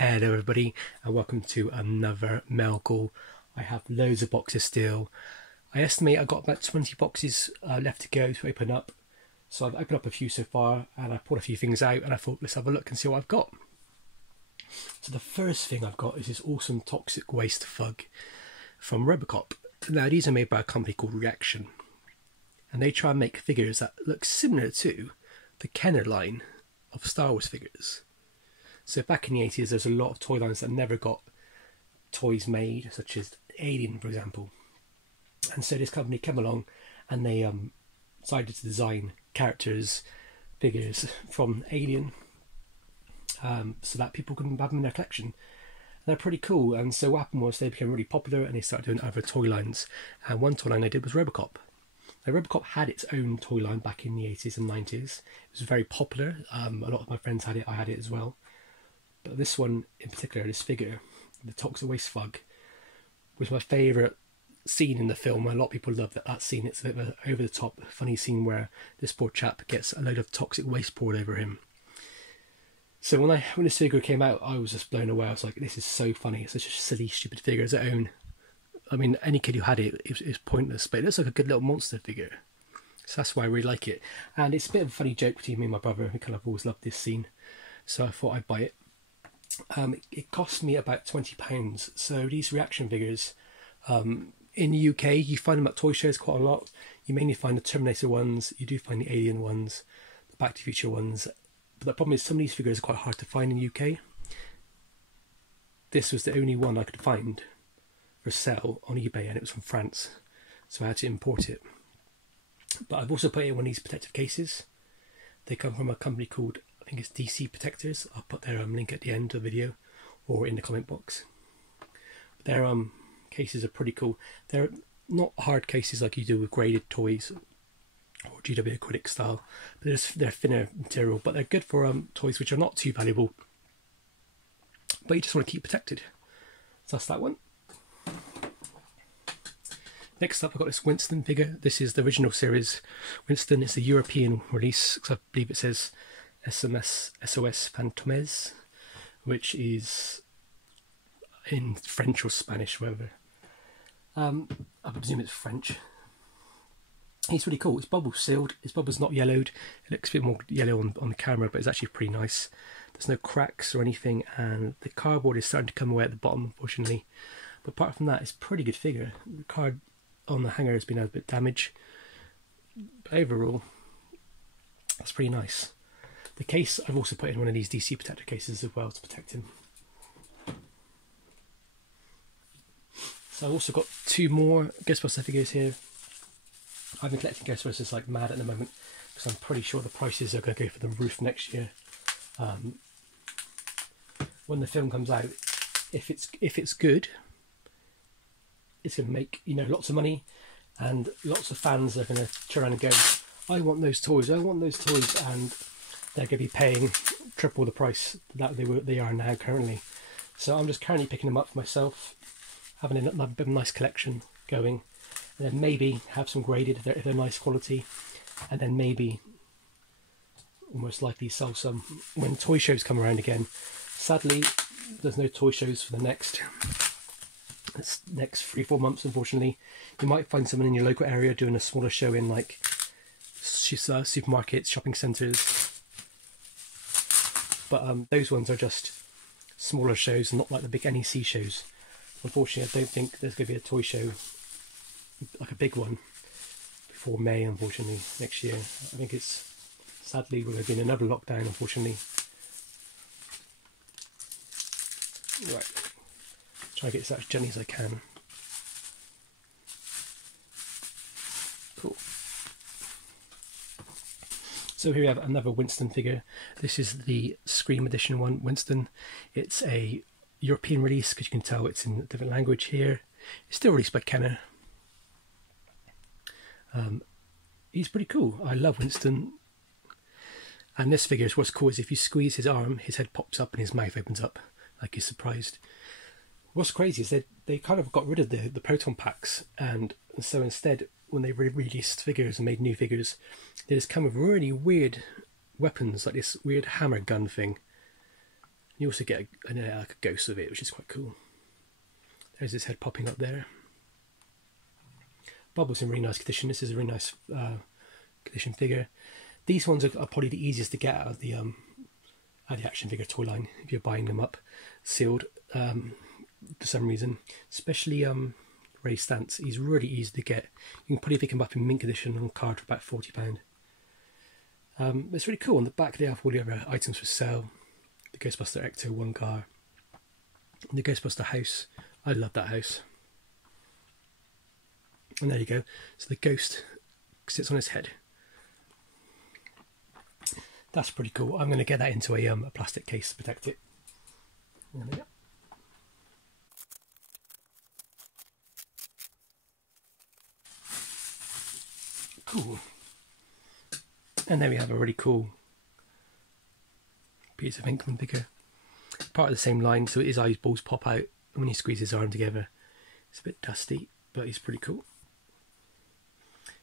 Hello everybody and welcome to another mail call. I have loads of boxes still. I estimate I've got about 20 boxes left to go to open up. So I've opened up a few so far and I pulled a few things out and I thought let's have a look and see what I've got. So the first thing I've got is this awesome toxic waste fug from Robocop. Now these are made by a company called Reaction and they try and make figures that look similar to the Kenner line of Star Wars figures. So back in the 80s, there's a lot of toy lines that never got toys made, such as Alien, for example. And so this company came along and they decided to design characters, figures from Alien, so that people can have them in their collection. And they're pretty cool. And so what happened was they became really popular and they started doing other toy lines. And one toy line they did was Robocop. Now, Robocop had its own toy line back in the 80s and 90s. It was very popular. A lot of my friends had it. I had it as well. But this one in particular, this figure, the toxic waste fug, was my favourite scene in the film. A lot of people love that scene. It's a bit of an over-the-top, funny scene where this poor chap gets a load of toxic waste poured over him. So when this figure came out, I was just blown away. I was like, this is so funny. It's such a silly, stupid figure as its own. I mean, any kid who had it, it was pointless, but it looks like a good little monster figure. So that's why I really like it. And it's a bit of a funny joke between me and my brother. We kind of always loved this scene. So I thought I'd buy it. It cost me about £20. So these Reaction figures, in the UK, you find them at toy shows quite a lot. You mainly find the Terminator ones, you do find the Alien ones, the Back to the Future ones. But the problem is some of these figures are quite hard to find in the UK. This was the only one I could find for sale on eBay and it was from France. So I had to import it. But I've also put it in one of these protective cases. They come from a company called, I think it's DC Protectors. I'll put their link at the end of the video or in the comment box. Their cases are pretty cool. They're not hard cases like you do with graded toys or GW acrylic style, but they're thinner material, but they're good for toys which are not too valuable, but you just want to keep protected. So that's that one. Next up, I've got this Winston figure. This is the original series. Winston is the European release, because I believe it says SOS Fantomes, which is in French or Spanish, whatever. I presume it's French. He's really cool. His bubble's sealed. His bubble's not yellowed. It looks a bit more yellow on the camera, but it's actually pretty nice. There's no cracks or anything, and the cardboard is starting to come away at the bottom, unfortunately. But apart from that, it's a pretty good figure. The card on the hanger has been a bit damaged, but overall, that's pretty nice. The case, I've also put in one of these DC protector cases as well to protect him. So I've also got two more Ghostbusters figures here. I've been collecting Ghostbusters like mad at the moment because I'm pretty sure the prices are going to go for the roof next year. When the film comes out, if it's good, it's going to make lots of money, and lots of fans are going to turn around and go, I want those toys, and they're going to be paying triple the price that they are now currently. So I'm just currently picking them up for myself, having a bit of a nice collection going, and then maybe have some graded if they're nice quality, and then maybe almost likely sell some when toy shows come around again. Sadly, there's no toy shows for the next 3-4 months, unfortunately. You might find someone in your local area doing a smaller show in like supermarkets, shopping centres, but those ones are just smaller shows, not like the big NEC shows. Unfortunately, I don't think there's going to be a toy show, like a big one, before May, unfortunately, next year. I think it's, sadly, we're going to be in another lockdown, unfortunately. Right, try to get this out as gently as I can. Cool. So here we have another Winston figure. This is the Scream Edition one, Winston. It's a European release because you can tell it's in a different language here. It's still released by Kenner. He's pretty cool. I love Winston. And this figure is what's cool is if you squeeze his arm, his head pops up and his mouth opens up like he's surprised. What's crazy is they kind of got rid of the proton packs, and so instead when they released figures and made new figures, they just come with really weird weapons like this weird hammer gun thing. You also get like a ghost of it, which is quite cool. There's his head popping up there. Bubble's in really nice condition. This is a really nice condition figure. These ones are probably the easiest to get out of the action figure toy line if you're buying them up sealed for some reason. Especially Ray Stantz. He's really easy to get. You can probably pick him up in mint condition on card for about £40. It's really cool. On the back they have all the other items for sale. The Ghostbuster Ecto 1 car. And the Ghostbuster house. I love that house. And there you go. So the ghost sits on his head. That's pretty cool. I'm going to get that into a plastic case to protect it. There we go. Cool. And there we have a really cool piece of Inkman figure. Part of the same line, so his eyeballs pop out when he squeezes his arm together. It's a bit dusty, but he's pretty cool.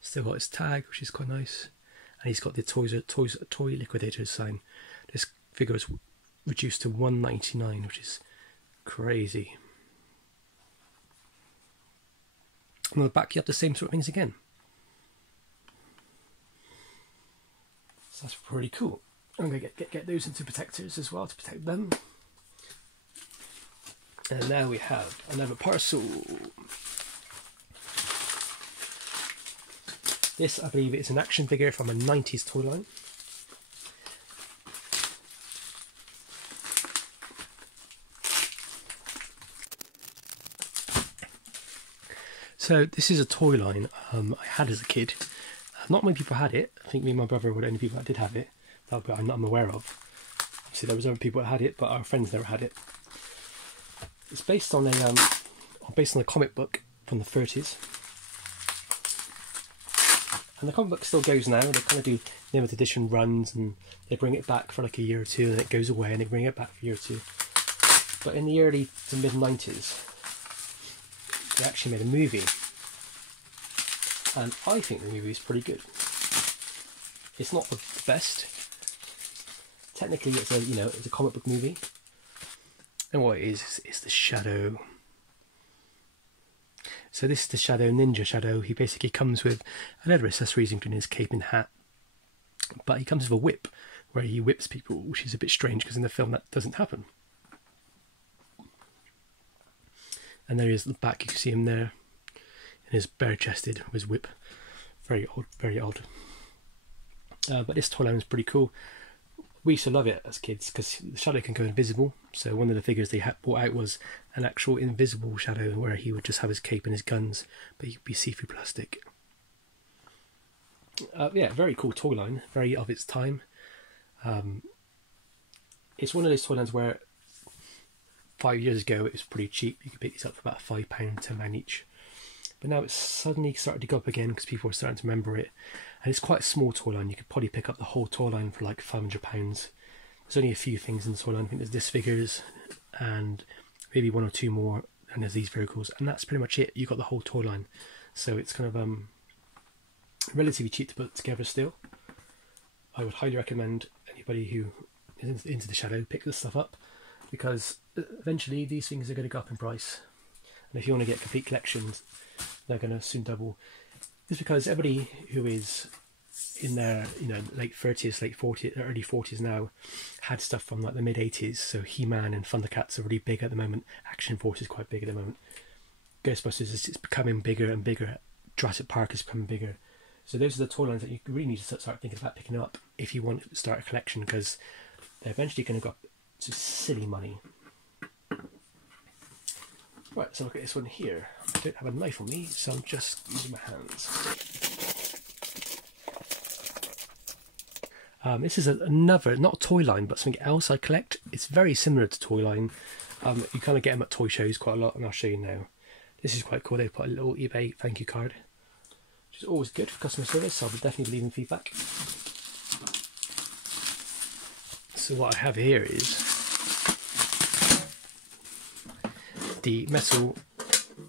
Still got his tag, which is quite nice. And he's got the toy liquidators sign. This figure is reduced to $1.99, which is crazy. And on the back you have the same sort of things again. So that's pretty cool. I'm going to get those into protectors as well to protect them. And now we have another parcel. This, I believe, is an action figure from a 90s toy line. So this is a toy line I had as a kid. Not many people had it. I think me and my brother were the only people that did have it. That I'm aware of. Obviously there was other people that had it, but our friends never had it. It's based on a comic book from the 30s. And the comic book still goes now. They kind of do limited edition runs and they bring it back for like a year or two and then it goes away and they bring it back for a year or two. But in the early to mid 90s, they actually made a movie. And I think the movie is pretty good. It's not the best. Technically it's a comic book movie. And what it is the Shadow. So this is the Shadow, Ninja Shadow. He basically comes with leather accessories including his cape and hat. But he comes with a whip where he whips people, which is a bit strange because in the film that doesn't happen. And there he is at the back, you can see him there. And his bare-chested with his whip. Very odd, very odd. But this toy line is pretty cool. We used to love it as kids because the Shadow can go invisible. So one of the figures they had brought out was an actual invisible Shadow where he would just have his cape and his guns, but he'd be see-through plastic. Yeah, very cool toy line, very of its time. It's one of those toy lines where 5 years ago it was pretty cheap. You could pick these up for about £5, £10 each. But now it's suddenly started to go up again because people are starting to remember it. And it's quite a small toy line. You could probably pick up the whole toy line for like £500. There's only a few things in the toy line. I think there's disc figures and maybe one or two more. And there's these vehicles. And that's pretty much it. You've got the whole toy line. So it's kind of relatively cheap to put together still. I would highly recommend anybody who is into the Shadow pick this stuff up. Because eventually these things are going to go up in price. And if you want to get complete collections, they're going to soon double. It's because everybody who is in their late 30s, late 40s, early 40s now had stuff from like the mid 80s. So He-Man and Thundercats are really big at the moment. Action Force is quite big at the moment. Ghostbusters is becoming bigger and bigger. Jurassic Park is becoming bigger. So those are the toy lines that you really need to start thinking about picking up if you want to start a collection, because they're eventually going to go up to silly money. Right, so look at this one here. I don't have a knife on me, so I'm just using my hands. This is another, not a toy line, but something else I collect. It's very similar to toy line. You kind of get them at toy shows quite a lot, and I'll show you now. This is quite cool. They put a little eBay thank you card, which is always good for customer service, so I'll definitely be leaving feedback. So what I have here is the metal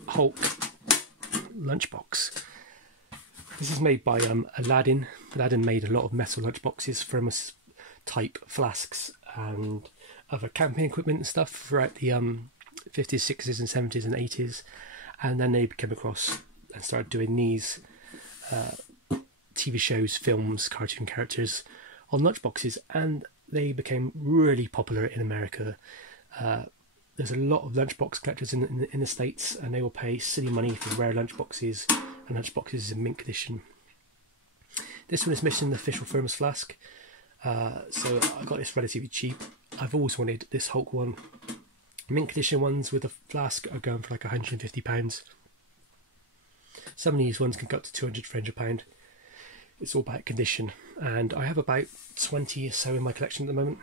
Hulk lunchbox. This is made by Aladdin. Aladdin made a lot of metal lunchboxes, thermos type flasks and other camping equipment and stuff throughout the 50s, 60s and 70s and 80s, and then they came across and started doing these TV shows, films, cartoon characters on lunchboxes, and they became really popular in America. There's a lot of lunchbox collectors in the States, and they will pay silly money for rare lunchboxes, and lunchboxes in mint condition. This one is missing the official thermos flask, so I got this relatively cheap. I've always wanted this Hulk one. Mint condition ones with a flask are going for like £150. Some of these ones can go up to £200, £300. It's all about condition, and I have about 20 or so in my collection at the moment.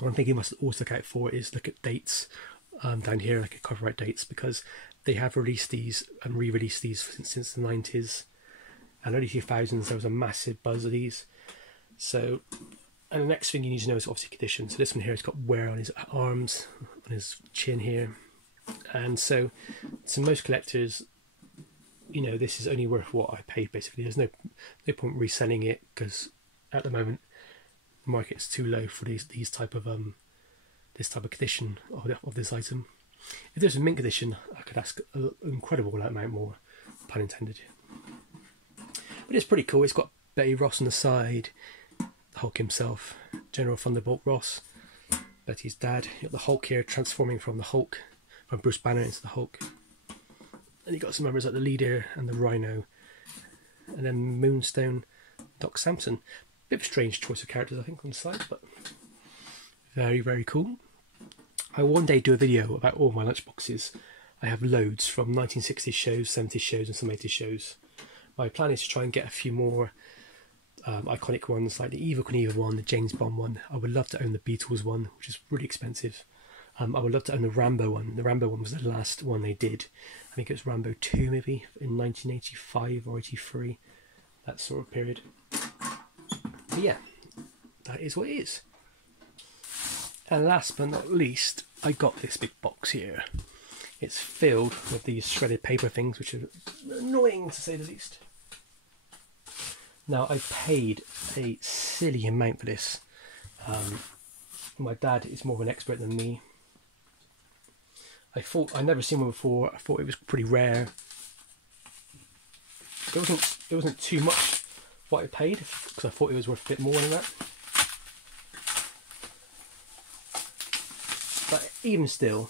One thing you must also look out for is look at dates down here, like at copyright dates, because they have released these and re-released these since the 90s and early 2000s. There was a massive buzz of these. So, and the next thing you need to know is obviously condition. So this one here has got wear on his arms, on his chin here, and so to most collectors, you know, this is only worth what I paid. Basically, there's no point reselling it, because at the moment the market's too low for these type of this type of condition of this item. If there's a mint condition, I could ask an incredible amount more, pun intended. But it's pretty cool. It's got Betty Ross on the side, the Hulk himself, General Thunderbolt Ross, Betty's dad. You got the Hulk here transforming from the Hulk, from Bruce Banner into the Hulk. And you got some members like the Leader and the Rhino, and then Moonstone, Doc Samson. Bit of a strange choice of characters, I think, on the side, but very, very cool. I will one day do a video about all my lunchboxes. I have loads from 1960s shows, 70s shows and some 80s shows. My plan is to try and get a few more iconic ones, like the Evel Knievel one, the James Bond one. I would love to own the Beatles one, which is really expensive. I would love to own the Rambo one. The Rambo one was the last one they did. I think it was Rambo 2 maybe, in 1985 or 83, that sort of period. But yeah, that is what it is. And last but not least, I got this big box here. It's filled with these shredded paper things, which are annoying to say the least. Now, I paid a silly amount for this. My dad is more of an expert than me. I'd never seen one before. I thought it was pretty rare. It wasn't too much what I paid, because I thought it was worth a bit more than that. But even still,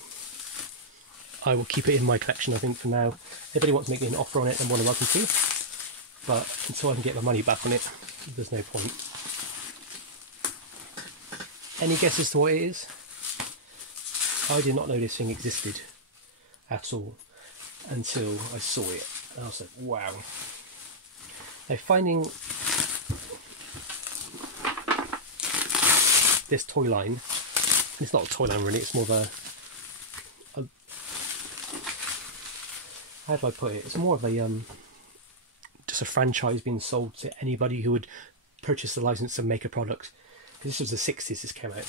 I will keep it in my collection, I think, for now. If anybody wants to make me an offer on it, then more than welcome to. But until I can get my money back on it, there's no point. Any guesses to what it is? I did not know this thing existed at all until I saw it. And I was like, wow. Now, finding this toy line, it's not a toy line really, it's more of a how do I put it? It's more of a just a franchise being sold to anybody who would purchase the license and make a product. This was the 60s this came out.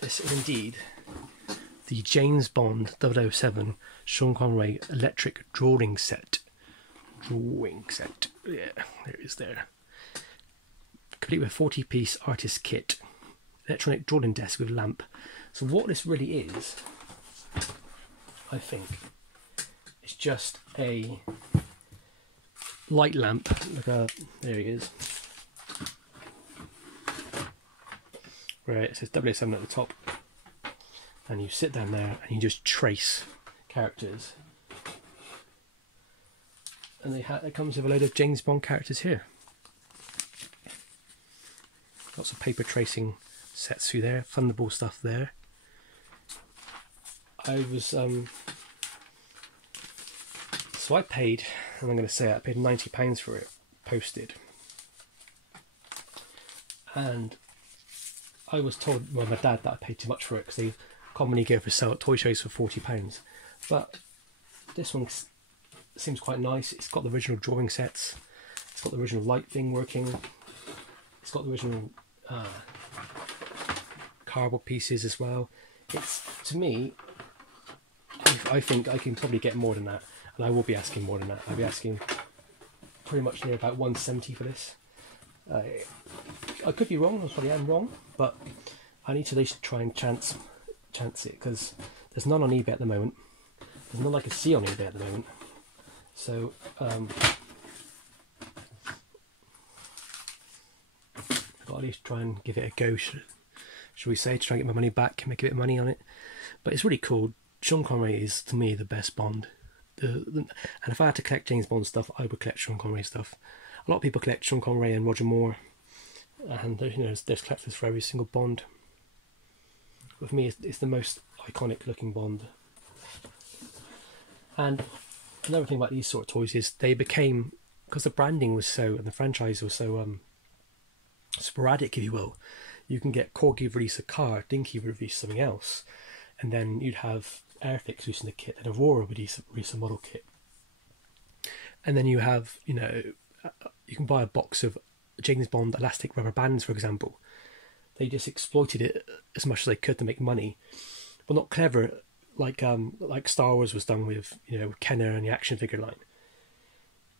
This is indeed the James Bond 007 Sean Connery electric drawing set. Yeah, there it is there. Complete with 40-piece artist kit. Electronic drawing desk with lamp. So what this really is, I think, is just a light lamp. There he is. Where it says 007 at the top. And you sit down there and you just trace characters. And it comes with a load of James Bond characters here. Lots of paper tracing sets through there, Thunderball stuff there. I was so I paid, and I'm going to say it, I paid £90 for it, posted. And I was told by my dad that I paid too much for it, because they commonly go for sale at toy shows for £40. But this one seems quite nice. It's got the original drawing sets, it's got the original light thing working, it's got the original cardboard pieces as well. It's, to me, I think I can probably get more than that. and I will be asking more than that. I'll be asking pretty much near about 170 for this. I could be wrong, I probably am wrong, but I need to at least try and chance it, because there's none on eBay at the moment. There's none I can see on eBay at the moment. So I've got to at least try and give it a go, should we say, to try and get my money back, make a bit of money on it. But it's really cool. Sean Connery is, to me, the best Bond. And if I had to collect James Bond stuff, I would collect Sean Connery stuff. A lot of people collect Sean Connery and Roger Moore, and you know, there's collectors for every single Bond. With me, it's the most iconic looking Bond. And another thing about these sort of toys is they became, because the branding was so, and the franchise was so sporadic, if you will. You can get Corgi release a car, Dinky release something else, and then you'd have Airfix releasing a kit, and Aurora would release a model kit. And then you have, you know, you can buy a box of James Bond elastic rubber bands, for example. They just exploited it as much as they could to make money, but not clever, like Star Wars was done with, you know, Kenner and the action figure line.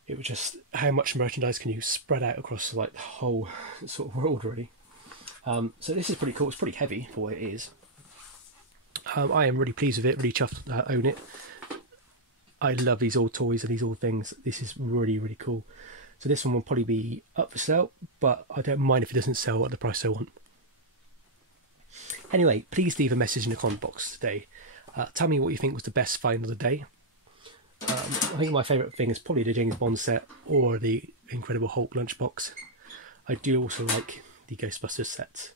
It was just, how much merchandise can you spread out across like the whole sort of world, really. So this is pretty cool. It's pretty heavy for what it is. I am really pleased with it, really chuffed to own it. I love these old toys and these old things. This is really, really cool. So this one will probably be up for sale, but I don't mind if it doesn't sell at the price I want. Anyway, please leave a message in the comment box today. Tell me what you think was the best find of the day. I think my favourite thing is probably the James Bond set or the Incredible Hulk Lunchbox. I do also like the Ghostbusters sets.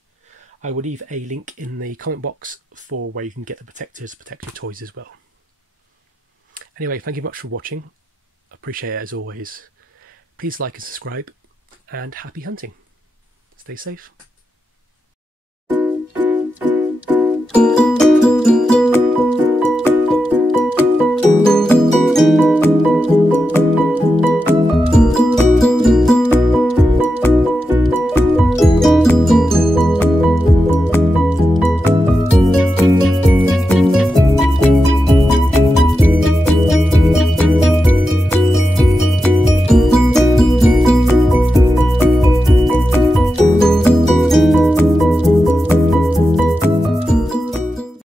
I will leave a link in the comment box for where you can get the protectors to protect your toys as well. Anyway, thank you much for watching. Appreciate it as always. Please like and subscribe, and happy hunting. Stay safe.